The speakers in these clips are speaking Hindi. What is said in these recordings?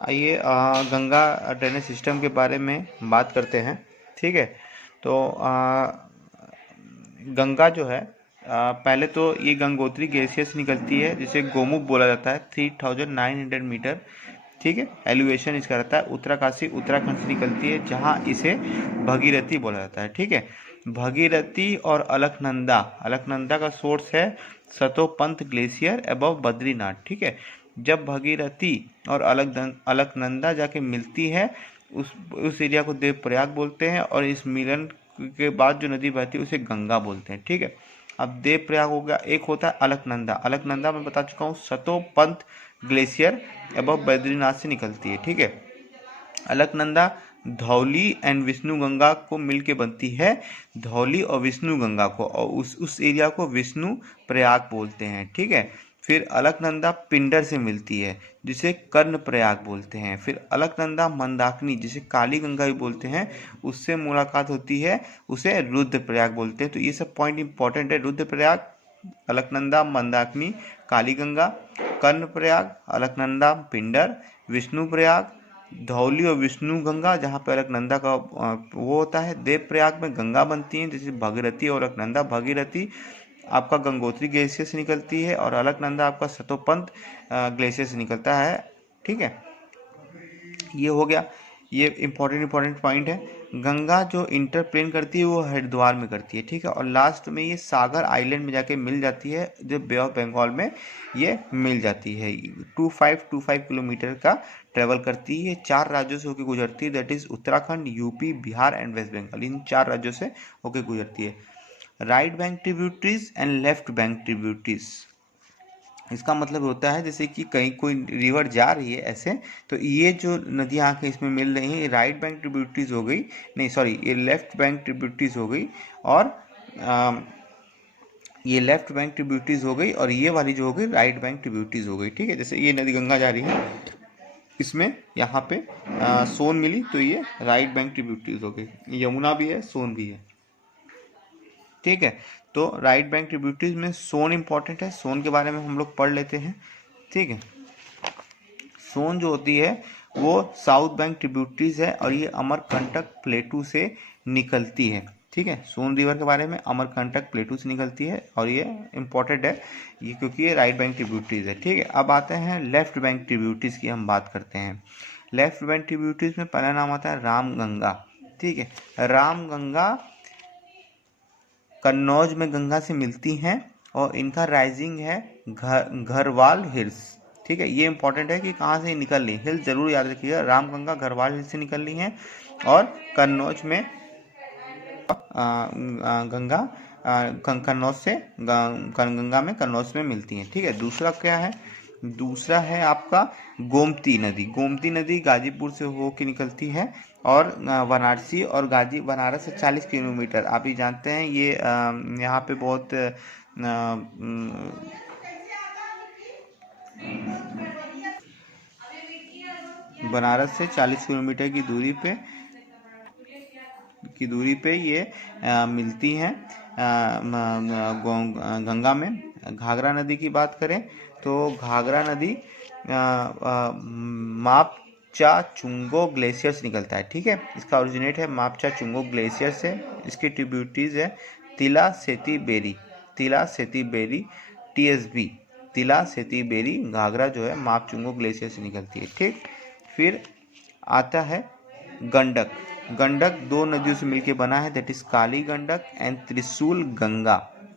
आइए गंगा ड्रेनेज सिस्टम के बारे में बात करते हैं। ठीक है। तो गंगा जो है पहले तो ये गंगोत्री ग्लेशियर से निकलती है, जिसे गोमुख बोला जाता है। 3900 मीटर, ठीक है, एलिवेशन इसका रहता है। उत्तरकाशी उत्तराखंड से निकलती है, जहाँ इसे भगीरथी बोला जाता है। ठीक है। भगीरथी और अलकनंदा, अलकनंदा का सोर्स है सतोपंत ग्लेशियर अबव बद्रीनाथ। ठीक है। जब भगीरथी और अलकनंदा जाके मिलती है, उस एरिया को देवप्रयाग बोलते हैं, और इस मिलन के बाद जो नदी बहती है उसे गंगा बोलते हैं। ठीक है। अब देवप्रयाग हो गया, एक होता है अलकनंदा। अलकनंदा मैं बता चुका हूँ, सतोपंत ग्लेशियर अबव बद्रीनाथ से निकलती है। ठीक है। अलकनंदा धौली एंड विष्णु गंगा को मिलके बनती है, धौली और विष्णु गंगा को, और उस एरिया को विष्णु प्रयाग बोलते हैं। ठीक है। फिर अलकनंदा पिंडर से मिलती है, जिसे कर्ण प्रयाग बोलते हैं। फिर अलकनंदा मंदाकिनी, जिसे काली गंगा भी बोलते हैं, उससे मुलाकात होती है, उसे रुद्र प्रयाग बोलते हैं। तो ये सब पॉइंट इंपॉर्टेंट है। रुद्र प्रयाग, अलकनंदा, मंदाकिनी, काली गंगा, कर्ण प्रयाग, अलकनंदा पिंडर, विष्णु प्रयाग, धौली और विष्णु गंगा, जहाँ पे अलकनंदा का वो होता है। देवप्रयाग में गंगा बनती है, जैसे भगीरथी और अलकनंदा। भगीरथी आपका गंगोत्री ग्लेशियर से निकलती है, और अलकनंदा आपका सतोपंत ग्लेशियर से निकलता है। ठीक है। ये हो गया, ये इंपॉर्टेंट पॉइंट है। गंगा जो इंटरप्लेन करती है वो हरिद्वार में करती है। ठीक है। और लास्ट में ये सागर आइलैंड में जाके मिल जाती है, जो बे ऑफ बंगाल में ये मिल जाती है। 2525 किलोमीटर का ट्रेवल करती है। ये 4 राज्यों से होकर गुजरती है, that is Uttarakhand, UP, Bihar and West Bengal. इन 4 राज्यों से होकर गुजरती है। Right bank tributaries and left bank tributaries, इसका मतलब होता है जैसे कि कहीं कोई रिवर जा रही है ऐसे, तो ये जो नदियाँ आके इसमें मिल रही हैं, ये राइट बैंक ट्रिब्यूटरीज हो गई, नहीं सॉरी, ये लेफ्ट बैंक ट्रिब्यूटरीज हो गई, और ये लेफ्ट बैंक ट्रिब्यूटरीज हो गई, और ये वाली जो हो गई राइट बैंक ट्रिब्यूटरीज हो गई। ठीक है। जैसे ये नदी गंगा जा रही है, इसमें यहाँ पे सोन मिली, तो ये राइट बैंक ट्रिब्यूटरीज हो गई। यमुना भी है, सोन भी है। ठीक है। तो राइट बैंक ट्रिब्यूटरीज में सोन इंपॉर्टेंट है, सोन के बारे में हम लोग पढ़ लेते हैं। ठीक है। सोन जो होती है वो साउथ बैंक ट्रिब्यूटरीज है, और ये अमरकंटक प्लेटू से निकलती है। ठीक है। सोन रिवर के बारे में, अमरकंटक प्लेटू से निकलती है, और ये इंपॉर्टेंट है ये, क्योंकि ये राइट बैंक ट्रिब्यूटरीज है। ठीक है। अब आते हैं लेफ्ट बैंक ट्रिब्यूटरीज की, हम बात करते हैं। लेफ्ट बैंक ट्रिब्यूटरीज में पहला नाम आता है रामगंगा। ठीक है। रामगंगा कन्नौज में गंगा से मिलती हैं, और इनका राइजिंग है घरवाल हिल्स। ठीक है। ये इंपॉर्टेंट है कि कहाँ से निकल रही, हिल्स जरूर याद रखिएगा। रामगंगा घरवाल हिल्स से निकल रही हैं, और कन्नौज में गंगा कन्नौज से गंगा में कन्नौज में मिलती हैं। ठीक है। दूसरा क्या है, दूसरा है आपका गोमती नदी। गोमती नदी गाजीपुर से होकर निकलती है, और वाराणसी और बनारस से 40 किलोमीटर। आप ही जानते हैं ये यहाँ पे बहुत बनारस से 40 किलोमीटर की दूरी पे ये मिलती हैं गंगा में। घाघरा नदी की बात करें तो घाघरा नदी मापचा चुंगो ग्लेशियर से निकलता है। ठीक है। इसका ओरिजिनेट है मापचा चुंगो ग्लेशियर से। इसकी ट्रिब्यूटरीज है तिला सेती बेरी, तिला सेती बेरी, टीएसबी, तिला सेती बेरी। घाघरा जो है मापचुंगो ग्लेशियर से निकलती है। ठीक। फिर आता है गंडक। गंडक 2 नदियों से मिलकर बना है, that is Kali Gandak and त्रिशूल गंगा।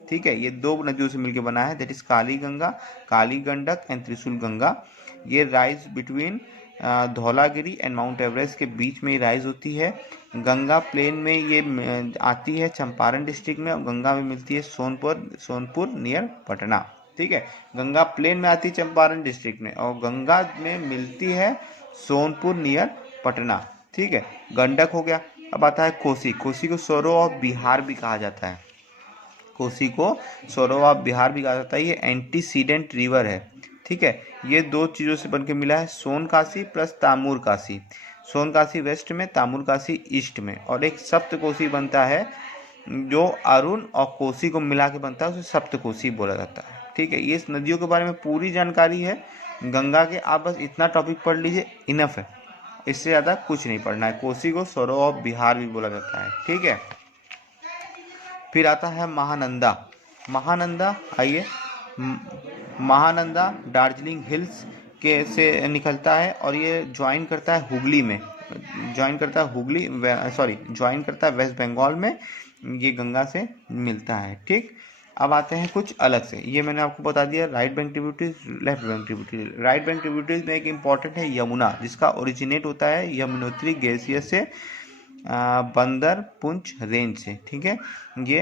ठीक है। ये 2 नदियों से मिलकर बना है, that is Kali Ganga, Kali Gandak and त्रिशूल गंगा। ये rise between Dhaulagiri and mount Everest के बीच में राइज होती है। गंगा प्लेन में ये आती है चंपारण डिस्ट्रिक्ट में, और गंगा में मिलती है सोनपुर नियर पटना। ठीक है। गंगा प्लेन में आती है चंपारण डिस्ट्रिक्ट में, और गंगा में मिलती है सोनपुर नियर पटना। ठीक है। गंडक हो गया। अब आता है कोसी। कोसी को सोरो ऑफ बिहार भी कहा जाता है, कोसी को सोरो ऑफ बिहार भी कहा जाता है। ये एंटीसीडेंट रिवर है। ठीक है। ये 2 चीज़ों से बनके मिला है, सोन काशी प्लस तामूर काशी। सोन काशी वेस्ट में, तामूर काशी ईस्ट में, और एक सप्त कोसी बनता है, जो अरुण और कोसी को मिला के बनता है, उसे सप्त कोसी बोला जाता है। ठीक है। ये इस नदियों के बारे में पूरी जानकारी है, गंगा के आप बस इतना टॉपिक पढ़ लीजिए, इनफ है, इससे ज़्यादा कुछ नहीं पढ़ना है। कोसी को सरोवर ऑफ बिहार भी बोला जाता है, ठीक है। फिर आता है महानंदा। महानंदा, आइए, महानंदा दार्जिलिंग हिल्स के से निकलता है और ये ज्वाइन करता है हुगली में, ज्वाइन करता है हुगली, सॉरी ज्वाइन करता है वेस्ट बंगाल में, ये गंगा से मिलता है, ठीक। अब आते हैं कुछ अलग से, ये मैंने आपको बता दिया right bank tributaries, left bank tributaries. Right bank tributaries में एक इंपॉर्टेंट है यमुना, जिसका ओरिजिनेट होता है यमुनोत्री ग्लेशियर से, बंदर पुंछ रेंज से, ठीक है। ये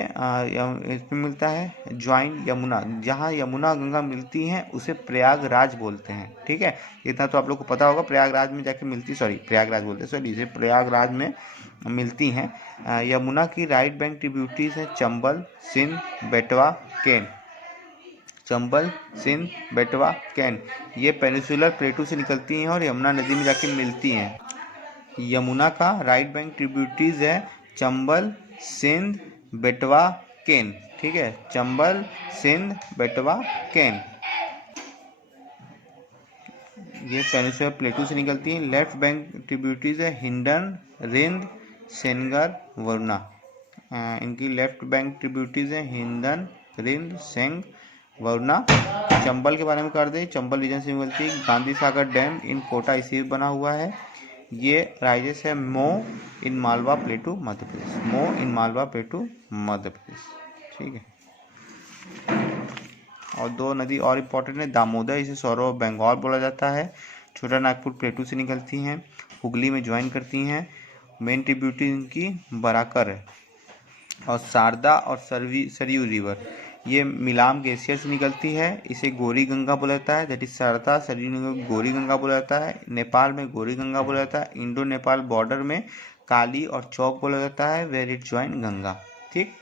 इसमें मिलता है ज्वाइन यमुना, जहाँ यमुना गंगा मिलती हैं उसे प्रयागराज बोलते हैं, ठीक है। इतना तो आप लोग को पता होगा, प्रयागराज में जाके मिलती, सॉरी प्रयागराज बोलते हैं, सॉरी इसे प्रयागराज में मिलती हैं। यमुना की राइट बैंक ट्रिब्यूटरीज हैं चंबल, सिंध, बेटवा, केन। चंबल, सिंध, बेटवा, केन, ये पेनिसुलर प्लेटू से निकलती हैं और यमुना नदी में जाके मिलती हैं। यमुना का राइट बैंक ट्रिब्यूटरीज है चंबल, सिंध, बेटवा, केन, ठीक है। चंबल, सिंध, बेटवा, केन, ये पेनिसुलर प्लेटू से निकलती हैं। लेफ्ट बैंक ट्रिब्यूटरीज है हिंडन, रिंद, सेंगर, वरुणा। इनकी लेफ्ट बैंक ट्रिब्यूटरीज है हिंदन, रिंद, सेंग, वरुणा। चंबल के बारे में कर दें, चंबल रीजन से मिलती है। गांधी सागर डैम इन कोटा इसी बना हुआ है। ये राइजेस है मो इन मालवा प्लेटू मध्य प्रदेश, मो इन मालवा प्लेटू मध्य प्रदेश, ठीक है। और दो नदी और इम्पोर्टेंट है, दामोदर, इसे सौरव ऑफ बंगाल बोला जाता है। छोटा नागपुर प्लेटू से निकलती हैं, हुगली में ज्वाइन करती हैं। मेन ट्रिब्यूटरी इनकी बराकर है। और शारदा और सरयू रिवर, ये मिलाम ग्लेशियर से निकलती है, इसे गोरी गंगा बोला जाता है, दैट इज शारदा, सरयू गोरी गंगा बोला जाता है। नेपाल में गोरी गंगा बोला जाता है। इंडो नेपाल बॉर्डर में काली और चौक बोला जाता है, वेर इट ज्वाइन गंगा, ठीक।